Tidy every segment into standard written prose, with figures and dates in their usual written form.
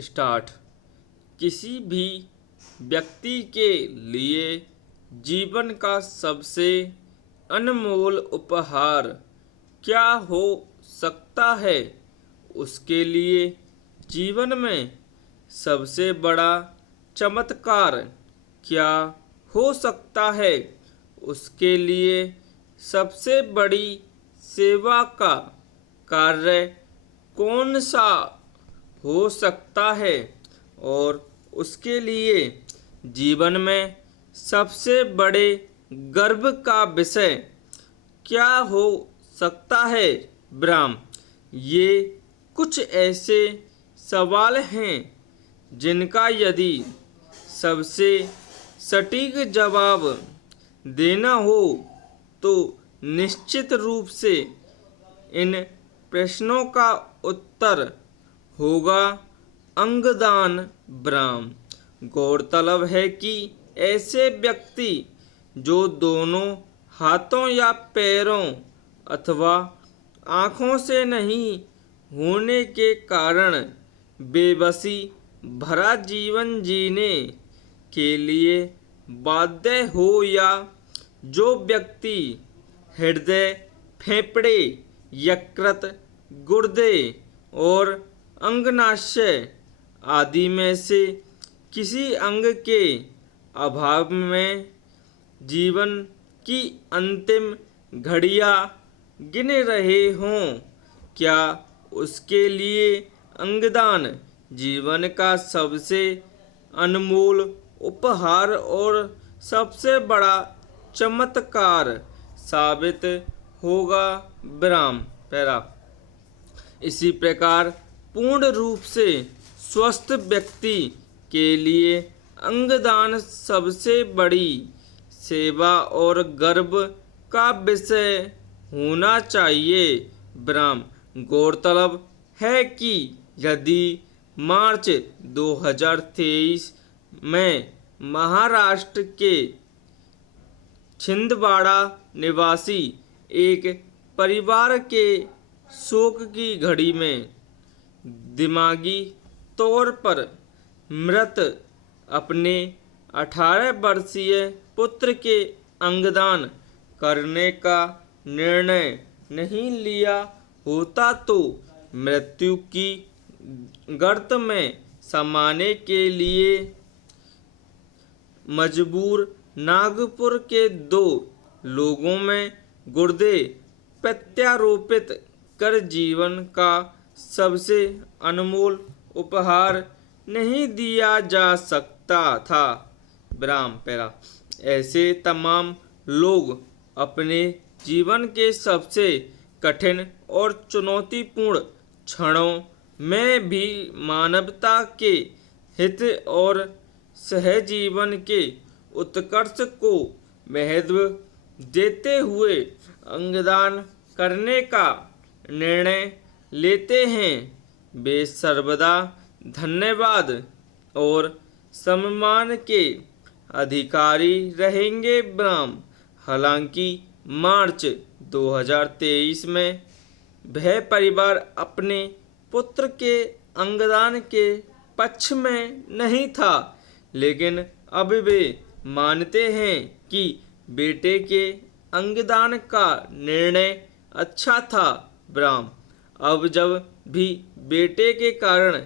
Start. किसी भी व्यक्ति के लिए जीवन का सबसे अनमोल उपहार क्या हो सकता है? उसके लिए जीवन में सबसे बड़ा चमत्कार क्या हो सकता है? उसके लिए सबसे बड़ी सेवा का कार्य कौन सा हो सकता है? और उसके लिए जीवन में सबसे बड़े गर्व का विषय क्या हो सकता है? ब्राह्म, ये कुछ ऐसे सवाल हैं जिनका यदि सबसे सटीक जवाब देना हो तो निश्चित रूप से इन प्रश्नों का उत्तर होगा अंगदान। ब्राह्म, गौरतलब है कि ऐसे व्यक्ति जो दोनों हाथों या पैरों अथवा आँखों से नहीं होने के कारण बेबसी भरा जीवन जीने के लिए बाध्य हो, या जो व्यक्ति हृदय, फेफड़े, यकृत, गुर्दे और अंगनाशय आदि में से किसी अंग के अभाव में जीवन की अंतिम घड़ियां गिन रहे हों, क्या उसके लिए अंगदान जीवन का सबसे अनमोल उपहार और सबसे बड़ा चमत्कार साबित होगा? ब्राह्म, पैरा। इसी प्रकार पूर्ण रूप से स्वस्थ व्यक्ति के लिए अंगदान सबसे बड़ी सेवा और गर्व का विषय होना चाहिए। ब्राह्म, गौरतलब है कि यदि मार्च 2023 में महाराष्ट्र के छिंदवाड़ा निवासी एक परिवार के शोक की घड़ी में दिमागी तौर पर मृत अपने 18 वर्षीय पुत्र के अंगदान करने का निर्णय नहीं लिया होता तो मृत्यु की गर्त में समाने के लिए मजबूर नागपुर के 2 लोगों में गुर्दे प्रत्यारोपित कर जीवन का सबसे अनमोल उपहार नहीं दिया जा सकता था। ब्राह्म, पैरा। ऐसे तमाम लोग अपने जीवन के सबसे कठिन और चुनौतीपूर्ण क्षणों में भी मानवता के हित और सहजीवन के उत्कर्ष को महत्व देते हुए अंगदान करने का निर्णय लेते हैं। वे सर्वदा धन्यवाद और सम्मान के अधिकारी रहेंगे। ब्राह्म, हालांकि मार्च 2023 में वह परिवार अपने पुत्र के अंगदान के पक्ष में नहीं था, लेकिन अब वे मानते हैं कि बेटे के अंगदान का निर्णय अच्छा था। ब्राह्म, अब जब भी बेटे के कारण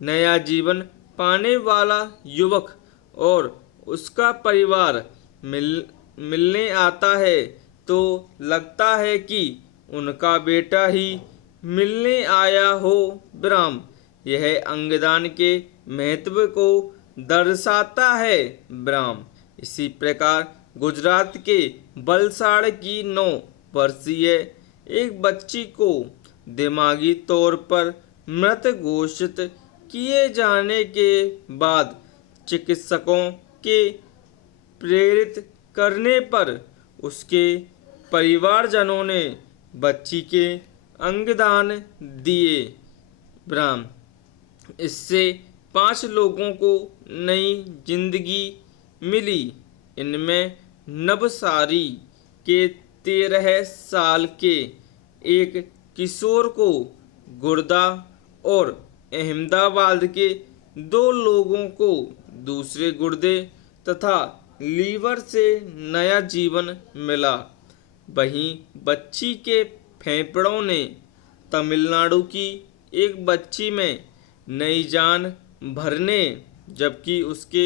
नया जीवन पाने वाला युवक और उसका परिवार मिलने आता है तो लगता है कि उनका बेटा ही मिलने आया हो। ब्राह्म, यह अंगदान के महत्व को दर्शाता है। ब्राह्म, इसी प्रकार गुजरात के वलसाड़ की 9 वर्षीय एक बच्ची को दिमागी तौर पर मृत घोषित किए जाने के बाद चिकित्सकों के प्रेरित करने पर उसके परिवारजनों ने बच्ची के अंगदान दिए। ब्राह्म, इससे 5 लोगों को नई जिंदगी मिली। इनमें नवसारी के 13 साल के एक किशोर को गुर्दा और अहमदाबाद के 2 लोगों को दूसरे गुर्दे तथा लीवर से नया जीवन मिला। वहीं बच्ची के फेफड़ों ने तमिलनाडु की एक बच्ची में नई जान भरने, जबकि उसके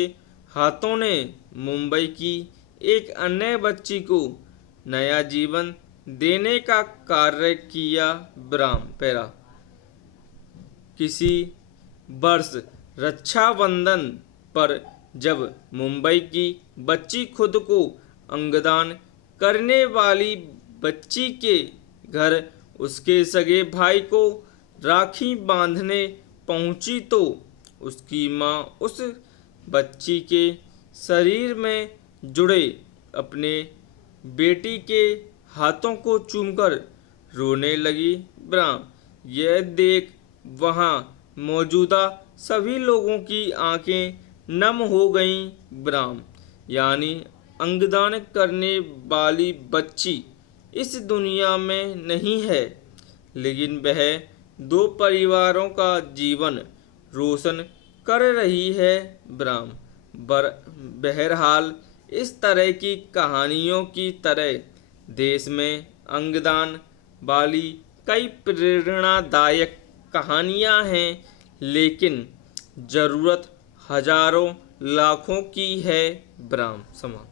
हाथों ने मुंबई की एक अन्य बच्ची को नया जीवन देने का कार्य किया। विराम पैरा। किसी वर्ष रक्षाबंधन पर जब मुंबई की बच्ची खुद को अंगदान करने वाली बच्ची के घर उसके सगे भाई को राखी बांधने पहुंची तो उसकी मां उस बच्ची के शरीर में जुड़े अपने बेटी के हाथों को चूमकर रोने लगी। विराम। यह देख वहां मौजूदा सभी लोगों की आंखें नम हो गईं। विराम। यानी अंगदान करने वाली बच्ची इस दुनिया में नहीं है, लेकिन वह 2 परिवारों का जीवन रोशन कर रही है। विराम। बहरहाल इस तरह की कहानियों की तरह देश में अंगदान वाली कई प्रेरणादायक कहानियां हैं, लेकिन ज़रूरत हजारों लाखों की है। विराम। समाप्त।